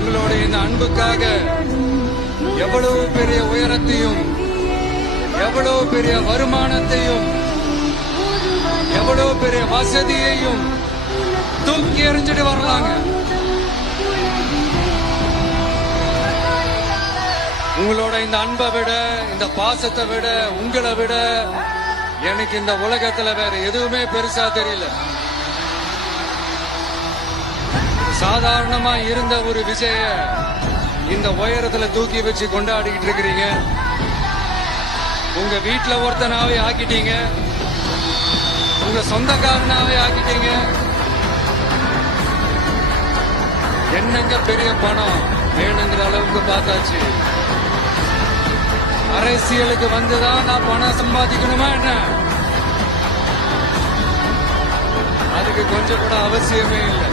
உங்களுடைய இந்த அன்புக்காக எவ்வளவு பெரிய உயரத்தையும், எவ்வளவு பெரிய வருமானத்தையும், எவ்வளவு பெரிய வசதியையும் தூக்கி எறிஞ்சிட்டு வரலாங்க. உங்களோட இந்த அன்பை விட, இந்த பாசத்தை விட, உங்களை விட எனக்கு இந்த உலகத்துல வேற எதுவுமே பெருசா தெரியல. சாதாரணமா இருந்த ஒரு விஜய இந்த உயரத்துல தூக்கி வச்சு கொண்டாடிக்கிட்டு இருக்கிறீங்க. உங்க வீட்டுல ஒருத்தனாவே ஆக்கிட்டீங்க, உங்க சொந்தக்காரனாவே ஆக்கிட்டீங்க. என்னங்க பெரிய பணம் வேணுங்கிற அளவுக்கு பார்த்தாச்சு. அரசியலுக்கு வந்துதான் நான் பணம் சம்பாதிக்கணுமா என்ன? அதுக்கு கொஞ்சம் கூட அவசியமே இல்லை.